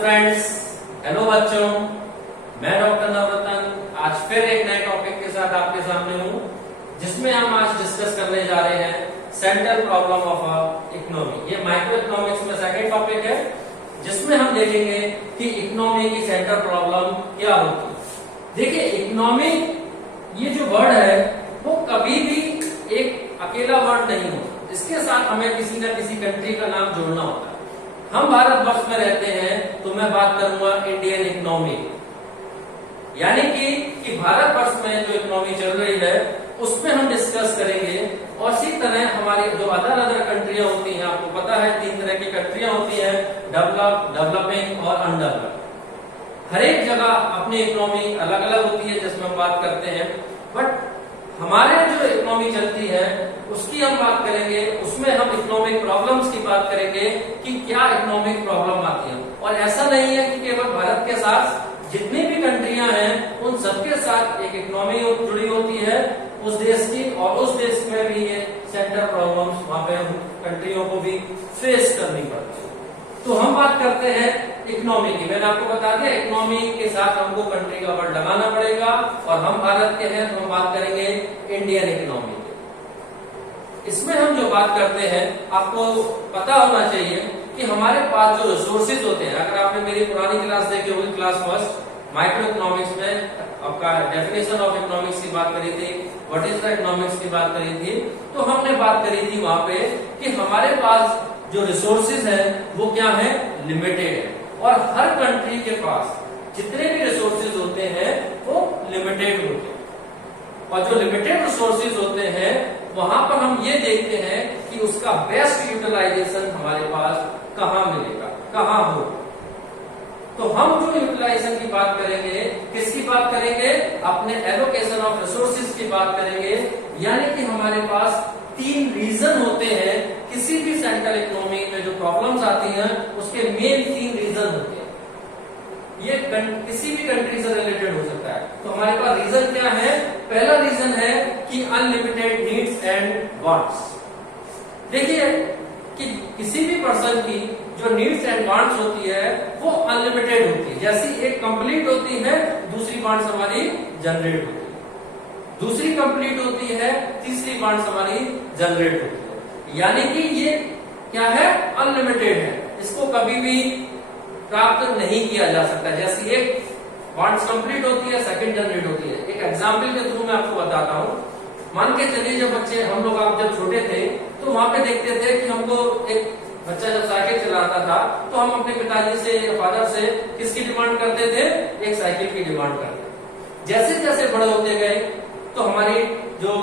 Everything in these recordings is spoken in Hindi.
फ्रेंड्स, हेलो बच्चों, मैं डॉक्टर नवरत्न आज फिर एक नए टॉपिक के साथ आपके सामने हूँ, जिसमें हम आज डिस्कस करने जा रहे हैं सेंट्रल प्रॉब्लम ऑफ इकोनॉमी। ये माइक्रो इकोनॉमिक्स में सेकंड टॉपिक है, जिसमें हम देखेंगे कि इकोनॉमी की सेंट्रल प्रॉब्लम क्या होती है। देखिए, इकोनॉमी ये जो वर्ड है वो कभी भी एक अकेला वर्ड नहीं होता, इसके साथ हमें किसी न किसी कंट्री का नाम जोड़ना होता है। हम भारतवर्ष में रहते हैं तो मैं बात करूंगा इंडियन इकोनॉमी, यानी कि भारतवर्ष में जो इकोनॉमी चल रही है उसमें हम डिस्कस करेंगे। और इसी तरह हमारी जो अदर कंट्रियां होती हैं, आपको पता है 3 तरह की कंट्रियां होती हैं, डेवलप, डेवलपिंग और अनडेवलप। हर एक जगह अपनी इकोनॉमी अलग अलग होती है जिसमें हम बात करते हैं, बट हमारे जो इकोनॉमी चलती है उसकी हम बात करेंगे, उसमें हम इकोनॉमिक प्रॉब्लम्स की बात करेंगे कि क्या इकोनॉमिक प्रॉब्लम आती है। और ऐसा नहीं है कि केवल भारत के साथ जितनी भी कंट्रियां हैं उन सबके साथ एक इकोनॉमी जुड़ी होती है उस देश की, और उस देश में भी ये सेंट्रल प्रॉब्लम्स वहां पे कंट्रियों को भी फेस करनी पड़ती है। तो हम बात करते हैं इकोनॉमी की। मैंने आपको बता दिया इकोनॉमी के साथ हमको कंट्री का वर्ड लगाना पड़ेगा, और हम भारत के हैं तो हम बात करेंगे इंडियन इकोनॉमी। इसमें हम जो बात करते हैं, आपको पता होना चाहिए कि हमारे पास जो रिसोर्सेज होते हैं, अगर आपने मेरी पुरानी क्लास देखी होगी, क्लास फर्स्ट माइक्रो इकोनॉमिक्स में आपका डेफिनेशन ऑफ इकोनॉमिक्स की बात करी थी, व्हाट इज द इकोनॉमिक्स की बात करी थी, तो हमने बात करी थी वहां पे कि हमारे पास जो रिसोर्सेज है वो क्या है, लिमिटेड है। और हर कंट्री के पास जितने भी रिसोर्सेज होते हैं वो लिमिटेड होते हैं, और जो लिमिटेड रिसोर्सेज होते हैं वहां पर हम ये देखते हैं कि उसका बेस्ट यूटिलाइजेशन हमारे पास कहां मिलेगा, कहां हो। तो हम जो यूटिलाइजेशन की बात करेंगे, किसकी बात करेंगे, अपने एलोकेशन ऑफ रिसोर्सेज की बात करेंगे। यानी कि हमारे पास 3 रीजन होते हैं, किसी भी सेंट्रल इकोनॉमी में जो प्रॉब्लम्स आती हैं उसके मेन 3 रीजन होते हैं। ये किसी भी कंट्री से रिलेटेड हो सकता है। तो हमारे पास रीजन क्या है, पहला रीजन है कि अनलिमिटेड नीड्स एंड वांट्स। देखिए कि किसी भी पर्सन की जो नीड्स एंड वांट्स होती है वो अनलिमिटेड होती है। जैसी एक कंप्लीट होती है, दूसरी वांट्स हमारी जनरेट होती है, दूसरी कंप्लीट होती है, तीसरी वांट्स हमारी जनरेट होती है। यानी कि ये क्या है, अनलिमिटेड है, इसको कभी भी प्राप्त नहीं किया जा सकता। जैसी एक वांट्स कंप्लीट होती है, सेकंड जनरेट होती है। एक एग्जांपल के थ्रू मैं आपको बताता हूँ। मान के चलिए जब बच्चे हम लोग आप जब छोटे थे तो वहां पे देखते थे कि हमको एक बच्चा जब साइकिल चलाता था तो हम अपने पिताजी से या फादर से किसकी डिमांड करते थे, एक साइकिल की डिमांड करते। जैसे जैसे बड़े होते गए तो हमारी जो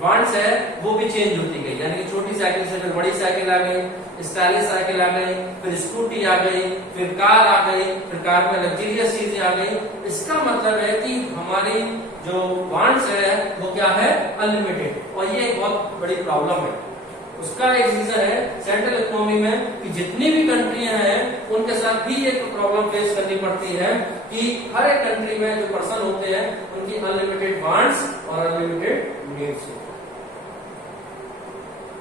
वांट्स है वो भी चेंज होती गई। यानी कि छोटी साइकिल से फिर बड़ी साइकिल आ गई, स्टाइलिश साइकिल आ गई, फिर स्कूटी आ गई, फिर कार आ गई, फिर कार में लग्जरियस चीजें आ गई। इसका मतलब है कि हमारी जो वांट्स है वो क्या है, अनलिमिटेड, और ये एक बहुत बड़ी प्रॉब्लम है। उसका एक रीजन है सेंट्रल इकोनॉमी में कि जितनी भी कंट्रियां हैं उनके साथ भी एक प्रॉब्लम फेस करनी पड़ती है कि हर एक कंट्री में जो पर्सन होते हैं उनकी अनलिमिटेड वांट्स और अनलिमिटेड नीड्स होती है।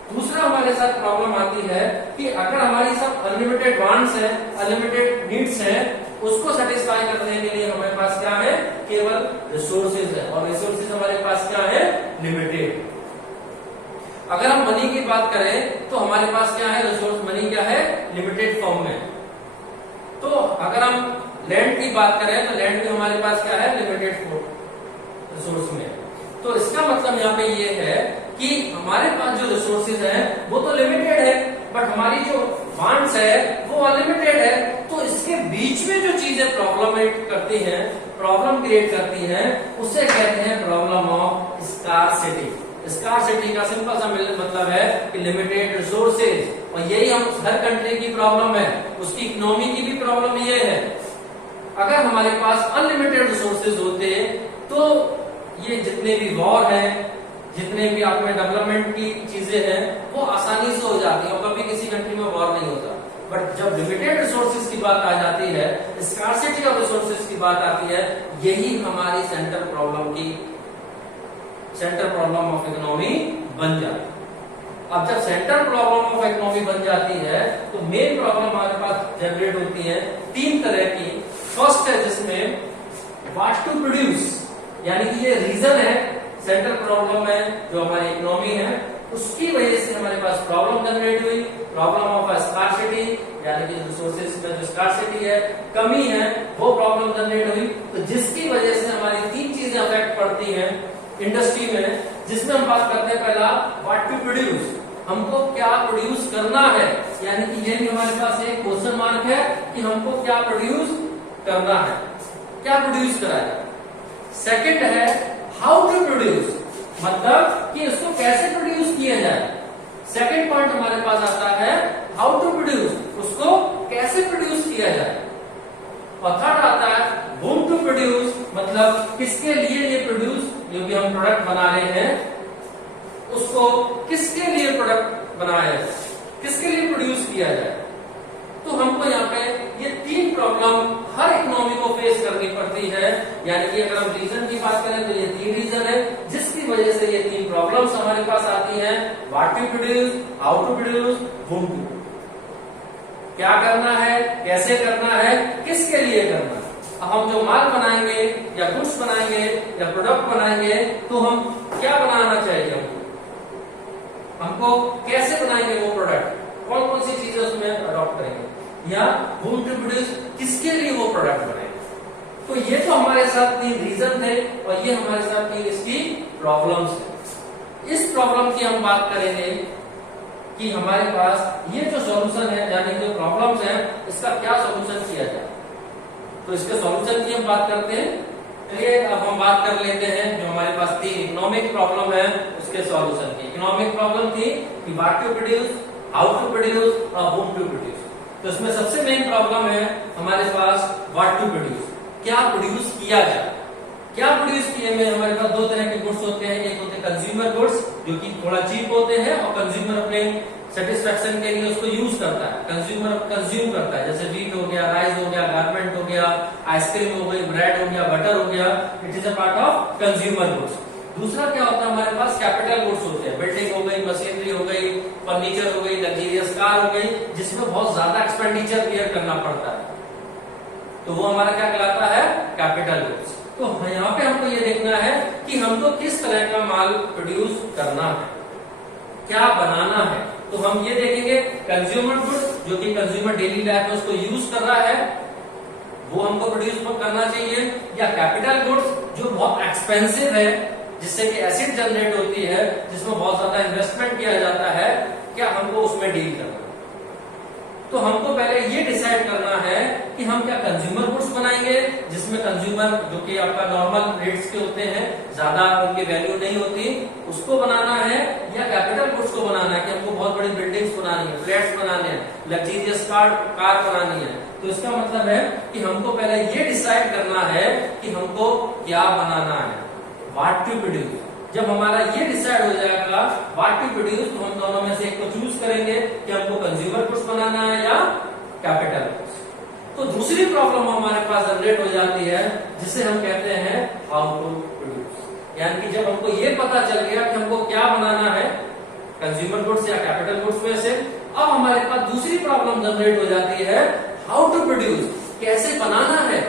दूसरा हमारे साथ प्रॉब्लम आती है कि अगर हमारी सब अनलिमिटेड वांट्स है, अनलिमिटेड नीड्स है, उसको सेटिस्फाई करने के लिए हमारे पास क्या है, केवल रिसोर्सेज है, और रिसोर्सेज हमारे पास क्या है, लिमिटेड। अगर हम मनी की बात करें तो हमारे पास क्या है, रिसोर्स मनी क्या है, लिमिटेड फॉर्म में। तो अगर हम लैंड की बात करें तो लैंड भी हमारे पास क्या है, लिमिटेड रिसोर्स में। तो इसका मतलब यहाँ पे ये है कि हमारे पास जो रिसोर्सेज है वो तो लिमिटेड है, बट हमारी जो वांट्स है वो अनलिमिटेड है। तो इसके बीच में जो चीजें प्रॉब्लम करती हैं, प्रॉब्लम क्रिएट करती हैं, उसे कहते हैं प्रॉब्लम ऑफ स्कार्सिटी। स्कार्सिटी का सिंपल सा मतलब है कि लिमिटेड रिसोर्सेज, और यही हम हर कंट्री की प्रॉब्लम है, उसकी इकोनॉमी की भी प्रॉब्लम ये है। अगर हमारे पास अनलिमिटेड रिसोर्सेज होते तो ये जितने भी वॉर है, जितने भी आप में डेवलपमेंट की चीजें हैं वो आसानी से हो जाती है, और कभी किसी कंट्री में वॉर नहीं होता। बट जब लिमिटेड रिसोर्सेज की बात आ जाती है, स्कार्सिटी ऑफ रिसोर्सेज की बात आती है, यही हमारी सेंट्रल प्रॉब्लम ऑफ इकोनॉमी बन जाती है। अब जब सेंट्रल प्रॉब्लम ऑफ इकोनॉमी बन जाती है तो मेन प्रॉब्लम हमारे पास जनरेट होती है तीन तरह की। फर्स्ट है जिसमें व्हाट टू प्रोड्यूस, यानी कि ये रीजन है, सेंट्रल प्रॉब्लम है जो हमारी इकोनॉमी है, उसकी वजह से हमारे पास प्रॉब्लम जनरेट हुई। प्रॉब्लम ऑफ स्कार्सिटी, यानी कि रिसोर्सेज में जो स्कार्सिटी है, कमी है, वो प्रॉब्लम जनरेट हुई। तो जिसकी वजह से हमारी तीन चीजें अफेक्ट पड़ती हैं इंडस्ट्री में, जिसमें हम बात करते हैं पहला व्हाट टू प्रोड्यूस, हमको क्या प्रोड्यूस करना है, यानी कि ये भी हमारे पास एक क्वेश्चन मार्क है कि हमको क्या प्रोड्यूस करना है, क्या प्रोड्यूस करा है। सेकंड है हाउ टू प्रोड्यूस, मतलब कि इसको कैसे प्रोड्यूस किया जाए। सेकंड पॉइंट हमारे पास आता है हाउ टू प्रोड्यूस, उसको कैसे प्रोड्यूस किया जाए। और थर्ड आता है whom टू प्रोड्यूस, मतलब किसके लिए ये प्रोड्यूस, जो भी हम प्रोडक्ट बना रहे हैं उसको किसके लिए प्रोडक्ट बनाया जाए, किसके लिए प्रोड्यूस किया जाए। तो हमको यहाँ पे ये तीन प्रॉब्लम हर इकोनॉमी को फेस करनी पड़ती है। यानी कि अगर हम रीजन की बात करें तो ये तीन रीजन है जिसकी वजह से ये तीन प्रॉब्लम्स हमारे पास आती हैं। What to produce, how to produce, whom to, क्या करना है, कैसे करना है, किसके लिए करना है। अब हम जो माल बनाएंगे या गुड्स बनाएंगे या प्रोडक्ट बनाएंगे तो हम क्या बनाना चाहिए, हमको कैसे बनाएंगे वो प्रोडक्ट, कौन कौन सी चीजें उसमें अडॉप्ट करेंगे, या whom टू प्रोड्यूस, किसके लिए वो प्रोडक्ट बनाएंगे। तो ये तो हमारे साथ तीन रीजन थे और ये हमारे साथ तीन इसकी प्रॉब्लम्स है। इस प्रॉब्लम की हम बात करेंगे कि हमारे पास ये जो सॉल्यूशन है, यानी जो प्रॉब्लम्स है, इसका क्या सॉल्यूशन किया जाए। तो इसके सॉल्यूशन की हम बात करते हैं। चलिए अब हम बात कर लेते हैं जो हमारे पास तीन इकोनॉमिक प्रॉब्लम है उसके सॉल्यूशन की। इकोनॉमिक प्रॉब्लम थी कि what to produce, how to produce और whom टू प्रोड्यूस। तो इसमें सबसे मेन प्रॉब्लम है हमारे पास व्हाट टू प्रोड्यूस, क्या प्रोड्यूस किया जाए। क्या प्रोड्यूस किए में हमारे पास दो तरह के गुड्स होते हैं, एक होते हैं कंज्यूमर गुड्स जो कि थोड़ा चीप होते हैं और कंज्यूमर अपने सेटिस्फेक्शन के लिए उसको यूज करता है, कंज्यूमर कंज्यूम करता है, जैसे व्हीट हो गया, राइस हो गया, गारमेंट हो गया, आइसक्रीम हो गई, ब्रेड हो गया, बटर हो गया, it is a part of consumer goods. दूसरा क्या होता है हमारे पास कैपिटल गुड्स होते हैं, बिल्डिंग हो गई, मशीनरी हो गई, फर्नीचर हो गई, लग्जरियस कार हो गई, जिसमें बहुत ज्यादा एक्सपेंडिचर बियर करना पड़ता है, तो वो हमारा क्या कहलाता है, कैपिटल गुड्स। तो यहाँ पे हमको ये देखना है कि हमको किस तरह का माल प्रोड्यूस करना है, क्या बनाना है। तो हम ये देखेंगे कंज्यूमर गुड्स जो कि कंज्यूमर डेली लाइफ में उसको यूज कर रहा है, वो हमको प्रोड्यूस करना चाहिए, या कैपिटल गुड्स जो बहुत एक्सपेंसिव है, जिससे कि एसिड जनरेट होती है, जिसमें बहुत ज्यादा इन्वेस्टमेंट किया जाता है, क्या हमको उसमें डील करना। तो हमको पहले ये डिसाइड करना है कि हम क्या कंज्यूमर गुड्स बनाएंगे जिसमें कंज्यूमर जो कि आपका नॉर्मल रेट्स के होते हैं, ज्यादा उनकी वैल्यू नहीं होती, उसको बनाना है, या कैपिटल गुड्स को बनाना है कि हमको बहुत बड़ी बिल्डिंग्स बनानी है, फ्लैट्स बनाने हैं, लग्जरियस कार बनानी है। तो इसका मतलब है कि हमको पहले ये डिसाइड करना है कि हमको क्या बनाना है, व्हाट टू प्रोड्यूस। जब हमारा ये डिसाइड हो जाएगा व्हाट टू प्रोड्यूस, तो हम दोनों में से एक को चूज करेंगे कि हमको कंज्यूमर गुड्स बनाना है या कैपिटल गुड्स। तो दूसरी प्रॉब्लम हमारे पास जनरेट हो जाती है जिसे हम कहते हैं हाउ टू प्रोड्यूस, यानी कि जब हमको ये पता चल गया कि हमको क्या बनाना है, कंज्यूमर गुड्स या कैपिटल गुड्स में से, अब हमारे पास दूसरी प्रॉब्लम जनरेट हो जाती है हाउ टू प्रोड्यूस, कैसे बनाना है।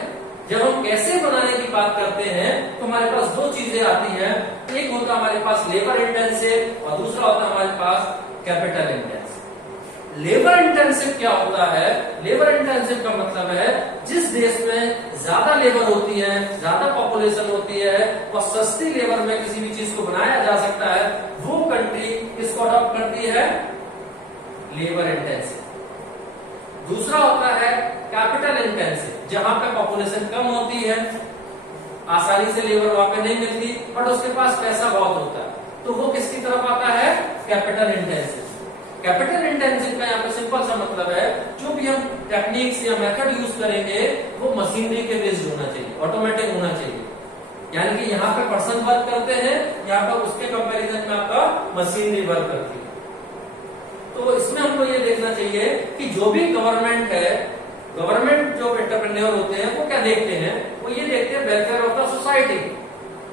जब हम कैसे बनाने की बात करते हैं तो हमारे पास दो चीजें आती हैं, एक होता है हमारे पास लेबर इंटेंसिव और दूसरा होता है हमारे पास कैपिटल इंटेंसिव। लेबर इंटेंसिव क्या होता है, लेबर इंटेंसिव का मतलब है जिस देश में ज्यादा लेबर होती है, ज्यादा पॉपुलेशन होती है और सस्ती लेबर में किसी भी चीज को बनाया जा सकता है, वो कंट्री किसको अडॉप्ट करती है, लेबर इंटेंसिव। दूसरा होता है कैपिटल इंटेंसिव, जहां पे पॉपुलेशन कम होती है, आसानी से लेबर वहां पे नहीं मिलती, बट उसके पास पैसा बहुत होता है, तो वो किसकी तरफ आता है, कैपिटल इंटेंसिव। कैपिटल इंटेंसिव का यहाँ पे सिंपल सा मतलब है जो भी हम टेक्निक्स या मेथड यूज करेंगे वो मशीनरी के बेस्ड होना चाहिए, ऑटोमेटिक होना चाहिए। यानी कि यहाँ पे पर्सन वर्क करते हैं, यहाँ पर उसके कंपैरिजन में आपका मशीनरी वर्क करती है। तो इसमें हमको ये देखना चाहिए कि जो भी गवर्नमेंट है, गवर्नमेंट जो एंटरप्रेन्योर होते हैं वो क्या देखते हैं, वो ये देखते हैं वेलफेयर ऑफ द सोसाइटी।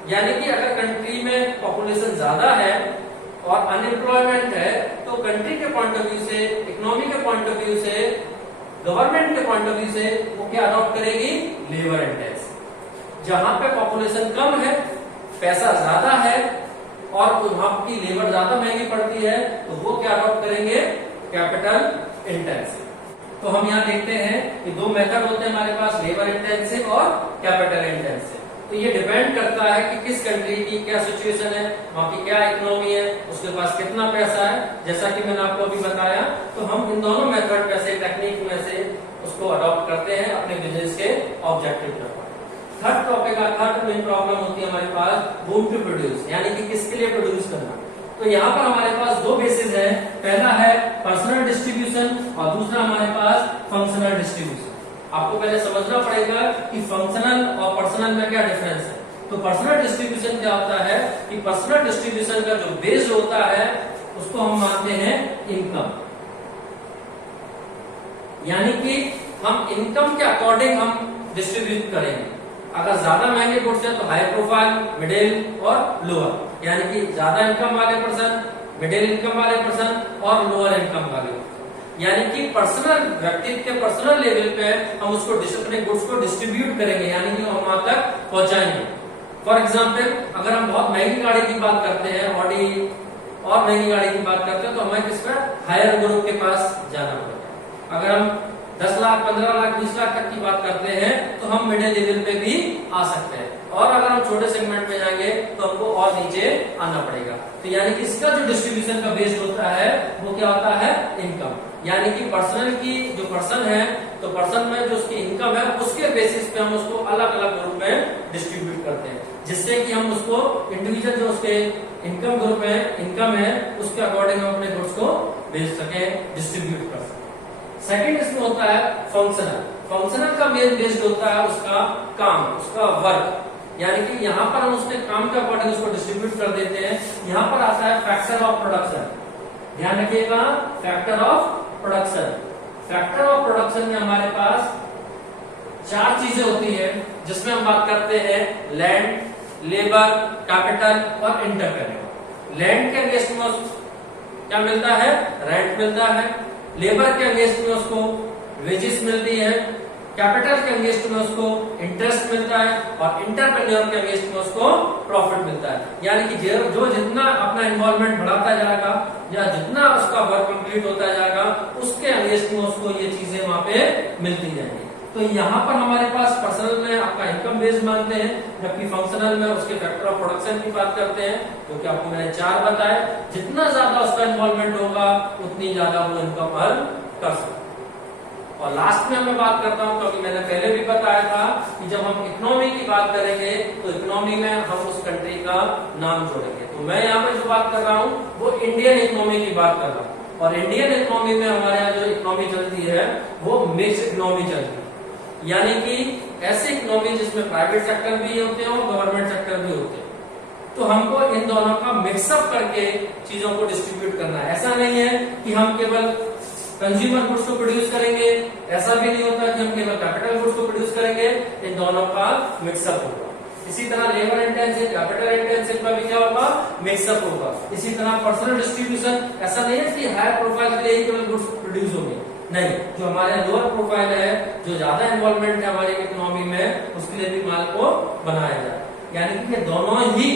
यानी कि अगर कंट्री में पॉपुलेशन ज्यादा है और अनएम्प्लॉयमेंट है, तो कंट्री के पॉइंट ऑफ व्यू से, इकोनॉमी के पॉइंट ऑफ व्यू से, गवर्नमेंट के पॉइंट ऑफ व्यू से वो क्या अडॉप्ट करेगी? Labour intensive. जहां पे पॉपुलेशन कम है, पैसा ज्यादा है और वहां की लेबर ज्यादा महंगी पड़ती है, तो वो क्या अडॉप्ट करेंगे? Capital intensive. तो हम यहाँ देखते हैं कि दो मेथड होते हैं हमारे पास, लेबर इंटेंसिव और कैपिटल इंटेंसिव। तो ये डिपेंड करता है कि किस कंट्री की क्या सिचुएशन है, वहां की क्या इकोनॉमी है, उसके पास कितना पैसा है। जैसा कि मैंने आपको अभी बताया, तो हम इन दोनों मेथड में से, टेक्निक में से उसको अडॉप्ट करते हैं अपने बिजनेस के ऑब्जेक्टिव पर। Third topic, third main problem होती है हमारे पास, बूम टू प्रोड्यूस, यानी कि किसके लिए प्रोड्यूस करना। तो यहाँ पर हमारे पास दो बेसिस है, पहला है पर्सनल डिस्ट्रीब्यूशन और दूसरा हमारे पास फंक्शनल डिस्ट्रीब्यूशन। आपको पहले समझना पड़ेगा कि फंक्शनल और पर्सनल में क्या डिफरेंस है। तो पर्सनल डिस्ट्रीब्यूशन क्या होता है कि पर्सनल डिस्ट्रीब्यूशन का जो बेस होता है उसको हम मानते हैं इनकम, यानी कि हम इनकम के अकॉर्डिंग हम डिस्ट्रीब्यूट करेंगे। अगर ज्यादा महंगे गुड्स है तो हाई प्रोफाइल, मिडिल और लोअर, यानी कि ज्यादा इनकम वाले पर्सन, मिडिल इनकम वाले पर्सन और लोअर इनकम वाले, यानी कि पर्सनल व्यक्ति के पर्सनल लेवल पे हम उसको अपने गुड्स को डिस्ट्रीब्यूट करेंगे, यानी कि हम वहां तक पहुंचाएंगे। फॉर एग्जाम्पल, अगर हम बहुत महंगी गाड़ी की बात करते हैं, ऑडी और महंगी गाड़ी की बात करते हैं, तो हमें किस पर? हायर ग्रुप के पास जाना पड़ेगा। अगर हम 10 लाख, 15 लाख, 20 लाख तक की बात करते हैं, तो हम मिडिल लेवल पे भी आ सकते हैं, और अगर हम छोटे सेगमेंट में जाएंगे तो हमको और नीचे आना पड़ेगा। तो यानी कि इसका जो डिस्ट्रीब्यूशन का बेस होता है वो क्या होता है? इनकम, यानी कि पर्सनल की जो पर्सन है, तो पर्सन में जो उसकी इनकम है उसके बेसिस पे हम उसको अलग अलग ग्रुप में डिस्ट्रीब्यूट करते हैं, जिससे कि हम उसको इंडिविजुअल जो उसके इनकम ग्रुप में इनकम है उसके अकॉर्डिंग हम अपने गुड्स को बेच सके, डिस्ट्रीब्यूट कर सके। सेकंड इसमें होता है फंक्शनल। फंक्शनल का मेन बेस्ड होता है उसका काम, उसका वर्क, यानी कि यहाँ पर हम उसके काम के अकॉर्डिंग उसको डिस्ट्रीब्यूट कर देते हैं। यहाँ पर आता है फैक्टर ऑफ प्रोडक्शन, ध्यान रखिएगा, factor of production. Factor of production में हमारे पास 4 चीजें होती है, जिसमें हम बात करते हैं लैंड, लेबर, कैपिटल और इंटरप्रेन्योर। लैंड के अगेंस्ट में क्या मिलता है? रेंट मिलता है। लेबर के अगेंस्ट में उसको वेजेस मिलती है। कैपिटल के अगेंस्ट में उसको इंटरेस्ट मिलता है और इंटरप्रेन्योर के अगेंस्ट में उसको प्रॉफिट मिलता है। यानी कि जो जितना अपना इन्वॉल्वमेंट बढ़ाता जाएगा या जितना उसका वर्क कंप्लीट होता जाएगा, उसके अगेंस्ट में उसको ये चीजें वहां पे मिलती जाएंगी। तो यहाँ पर हमारे पास पर्सनल में आपका इनकम बेस्ड मानते हैं, जबकि फंक्शनल में उसके फैक्टर ऑफ प्रोडक्शन की बात करते हैं, जो कि आपको मैंने 4 बताए। जितना ज्यादा उसका इन्वॉल्वमेंट होगा उतनी ज्यादा वो इनकम अर्न कर सकता है। और लास्ट में मैं बात करता हूं, क्योंकि मैंने पहले भी बताया था कि जब हम इकोनॉमी की बात करेंगे तो इकोनॉमी में हम उस कंट्री का नाम जोड़ेंगे। तो मैं यहाँ पे जो बात कर रहा हूँ वो इंडियन इकोनॉमी की बात कर रहा हूँ, और इंडियन इकोनॉमी में हमारे यहाँ जो इकोनॉमी चलती है वो मिक्स इकोनॉमी चलती है, यानी कि ऐसी इकोनॉमी जिसमें प्राइवेट सेक्टर भी होते हैं और गवर्नमेंट सेक्टर भी होते हैं। तो हमको इन दोनों का मिक्सअप करके चीजों को डिस्ट्रीब्यूट करना है। ऐसा नहीं है कि हम केवल कंज्यूमर गुड्स को प्रोड्यूस करेंगे, ऐसा भी नहीं होता कि हम केवल कैपिटल गुड्स को प्रोड्यूस करेंगे, इन दोनों का मिक्सअप होगा। इसी तरह लेबर इंटेंसिव, कैपिटल इंटेंसिव का भी क्या होगा? मिक्सअप होगा। इसी तरह पर्सनल डिस्ट्रीब्यूशन, ऐसा नहीं है कि हायर प्रोफाइल के लिए केवल गुड्स प्रोड्यूस होंगे, नहीं, जो हमारे लोअर प्रोफाइल है, जो ज्यादा इन्वॉल्वमेंट है हमारी इकोनॉमी में, उसके लिए भी माल को बनाया जाए। यानी कि ये दोनों ही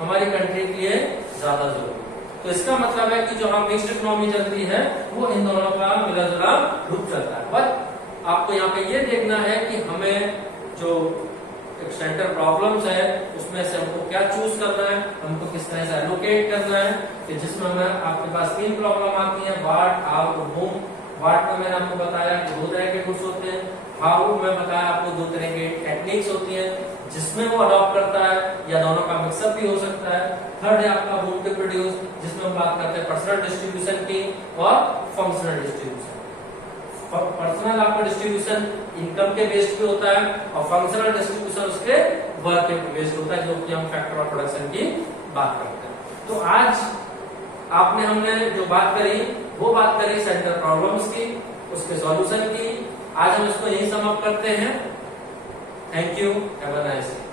हमारी कंट्री के लिए ज्यादा जरूरी है। तो इसका मतलब है कि जो हम मिक्स्ड इकोनॉमी चलती है वो इन दोनों का मिला जुला रूप चलता है। बट आपको यहाँ पे ये देखना है कि हमें जो सेंटर प्रॉब्लम्स है उसमें से हमको क्या चूज करना है, हमको किस तरह से एलोकेट करना है, कि जिसमें हमें आपके पास 3 प्रॉब्लम आती है, वाट, हाउ और होम। वाट में मैंने आपको बताया कि 2 तरह के गुड्स होते हैं। हाउ में बताया आपको 2 तरह के टेक्निक्स होती है जिसमें वो अडॉप्ट करता है, या दोनों का मिक्सअप भी हो सकता है। थर्ड है आपका बूम टू प्रोड्यूस, जिसमें हम बात करते हैं पर्सनल डिस्ट्रीब्यूशन की और फंक्शनल डिस्ट्रीब्यूशन। पर्सनल आपका डिस्ट्रीब्यूशन इनकम के बेस्ड पे होता है और फंक्शनल डिस्ट्रीब्यूशन उसके वर्क के बेस्ड होता है, जो कि हम फैक्टर ऑफ प्रोडक्शन की बात करते हैं। तो आज हमने जो बात करी वो बात करी सेंटर प्रॉब्लम्स की, उसके सॉल्यूशन की। आज हम इसको यही समाप्त करते हैं। Thank you, have a nice day.